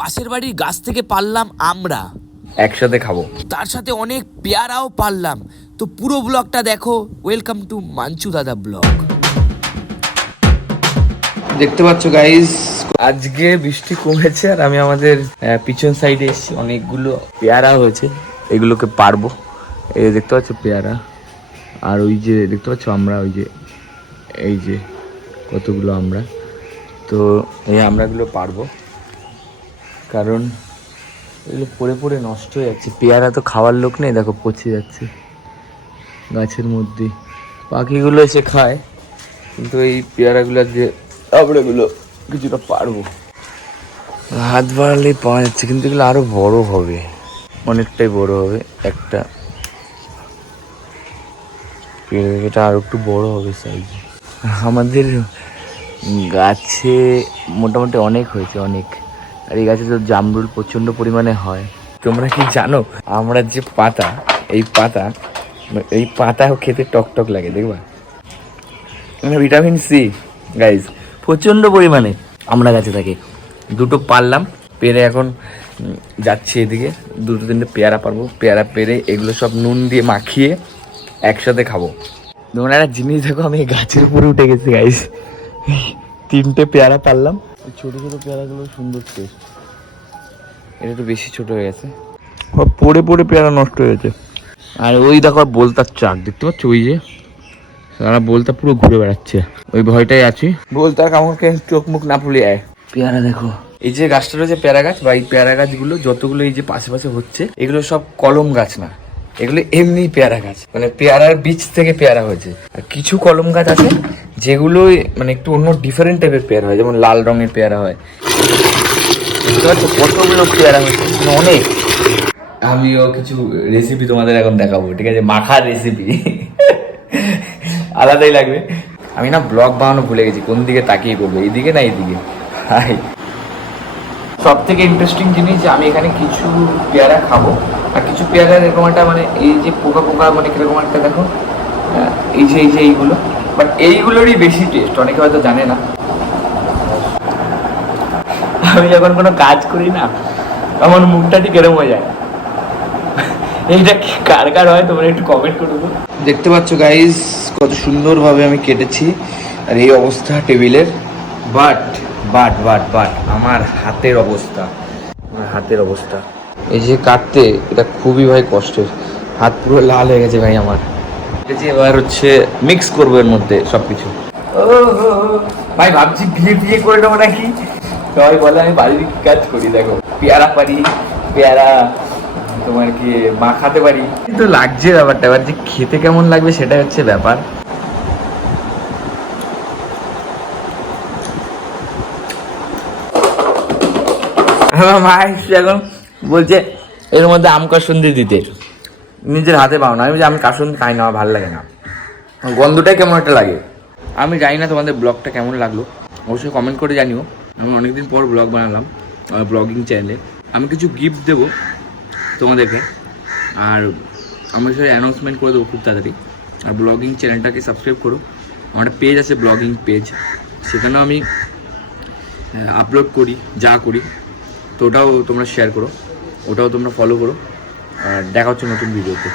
পাশের বাড়ির গাছ থেকে পারলাম আমরা, একসাথে খাবো। তার সাথে অনেক পেয়ারাও পারলাম। তো পুরো ব্লগটা দেখো। ওয়েলকাম টু মাঞ্চু দাদা ব্লগ। দেখতে পাচ্ছ গাইস, আজকে বৃষ্টি কমেছে আর আমি আমাদের পিছন সাইডে এসেছি। অনেকগুলো পেয়ারা হয়েছে, এগুলোকে পারবো। এই দেখতে পাচ্ছ পেয়ারা, আর ওই যে দেখতে পাচ্ছ আমরা, ওই যে এই যে কতগুলো আমরা। তো এই আমরাগুলো পারবো, কারণ এগুলো পড়ে পড়ে নষ্ট হয়ে যাচ্ছে। পেয়ারা তো খাওয়ার লোক নেই, দেখো পচে যাচ্ছে গাছের মধ্যে। পাখিগুলো এসে খায়, কিন্তু এই পেয়ারাগুলো যে আমরাগুলো কিছুটা পারবো। হাত বাড়ালেই পাওয়া যাচ্ছে, কিন্তু এগুলো আরো বড় হবে, অনেকটাই বড় হবে। একটা এটা আরো একটু বড় হবে সাইজ। আমাদের গাছে মোটামুটি অনেক হয়েছে, অনেক। আর এই গাছে তো জামরুল প্রচন্ড পরিমাণে হয়। তোমরা কি জানো, আমরা যে পাতা, এই পাতা খেতে টক টক লাগে, দেখবা ভিটামিন সি গাইজ প্রচন্ড পরিমাণে আমরা গাছে থাকে। দুটো পারলাম, পেরে এখন যাচ্ছে এদিকে। দুটো তিনটে পেয়ারা পারবো, পেয়ারা পেরে এগুলো সব নুন দিয়ে মাখিয়ে একসাথে খাবো। তোমরা একটা জিনিস দেখো, আমি গাছের উপরে উঠে গেছি গাইজ। তিনটে পেয়ারা পারলাম, ছোট ছোট পেয়ারাগুলো সুন্দর টেস্ট। এটা একটু বেশি ছোট হয়ে গেছে, পড়ে পড়ে পেয়ারা নষ্ট হয়ে গেছে। আর ওই দেখো বলতার চাক, দেখতে পাচ্ছ ওই যে সারা বলতা পুরো ঘুরে বেড়াচ্ছে। ওই ভয়টাই আছি, বলতার কামড়কে চোখ মুখ না ফুলে যায়। পেয়ারা দেখো, এই যে গাছটা রয়েছে পেয়ারা গাছ, বা এই পেয়ারা গাছগুলো যতগুলো এই যে পাশে পাশে হচ্ছে, এগুলো সব কলম গাছ না, এগুলো এমনি পেয়ারা গাছ। মানে পেয়ারার বীজ থেকে পেয়ারা হয়েছে। আর কিছু কলম গাছ আছে যেগুলো মানে একটু অন্য ডিফারেন্ট টাইপের পেয়ারা হয়, যেমন লাল রঙের পেয়ারা হয়। কতগুলো পেয়ারা হয়েছে, অনেক। আমিও কিছু রেসিপি তোমাদের এখন দেখাবো, ঠিক আছে? মাখার রেসিপি আলাদাই লাগবে। আমি না ব্লগ বানানো ভুলে গেছি, কোন দিকে তাকিয়ে করবো, এইদিকে না এইদিকে। হাই, সব থেকে ইন্টারেস্টিং জিনিস যে আমি এখানে কিছু পেয়ারা খাবো, আর কিছু পেয়ারা এরকম একটা মানে এই যে পোকা পোকা মানে কিরকম একটা দেখো, এই যে এইগুলো, বাট এইগুলোরই বেশি টেস্ট, অনেকে হয়তো জানে না। আমি যখন কোনো কাজ করি না, আমার মুখটা ঠিক এরকম হয়ে যায়। এইটা কার কার হয় তোমরা একটু কমেন্ট করে দেবো। দেখতে পাচ্ছ গাইজ কত সুন্দরভাবে আমি কেটেছি, আর এই অবস্থা টেবিলের। বাট বাট বাট বাট আমার হাতের অবস্থা, এই যে কাটতে এটা খুবই ভাই কষ্টের। হাত পুরো লাল হয়ে গেছে ভাই আমার। ঠিক আছে, এবার হচ্ছে মিক্স করবো এর মধ্যে সবকিছু। ও ভাই ভাবছি বিয়ে করে নেবো নাকি। সবাই বলে আমি বাড়ির কাজ করি, দেখো পেয়ারা পারি, পেয়ারা তোমার কি মাখাতে পারি, কিন্তু লাগছে ব্যাপারটা। এবার যে খেতে কেমন লাগবে সেটাই হচ্ছে ব্যাপার। আমার মা এখন বলছে এর মধ্যে আম কাসুন্দি দিতে, নিজের হাতে পাও না। আমি কাসুন্দি খাই না, আমার ভালো লাগে না, গন্ধটাই কেমন একটা লাগে। আমি জানি না তোমাদের ব্লগটা কেমন লাগলো, অবশ্যই কমেন্ট করে জানিও। আমি অনেকদিন পর ব্লগ বানালাম ব্লগিং চ্যানেলে। আমি কিছু গিফট দেবো তোমাদেরকে, আর আমার সাথে অ্যানাউন্সমেন্ট করে দেবো খুব তাড়াতাড়ি। আর ব্লগিং চ্যানেলটাকে সাবস্ক্রাইব করো, আমার একটা পেজ আছে ব্লগিং পেজ, সেখানেও আমি আপলোড করি যা করি, তো ওটাও তোমরা শেয়ার করো, ওটাও তোমরা ফলো করো। আর দেখা হচ্ছে নতুন ভিডিওতে।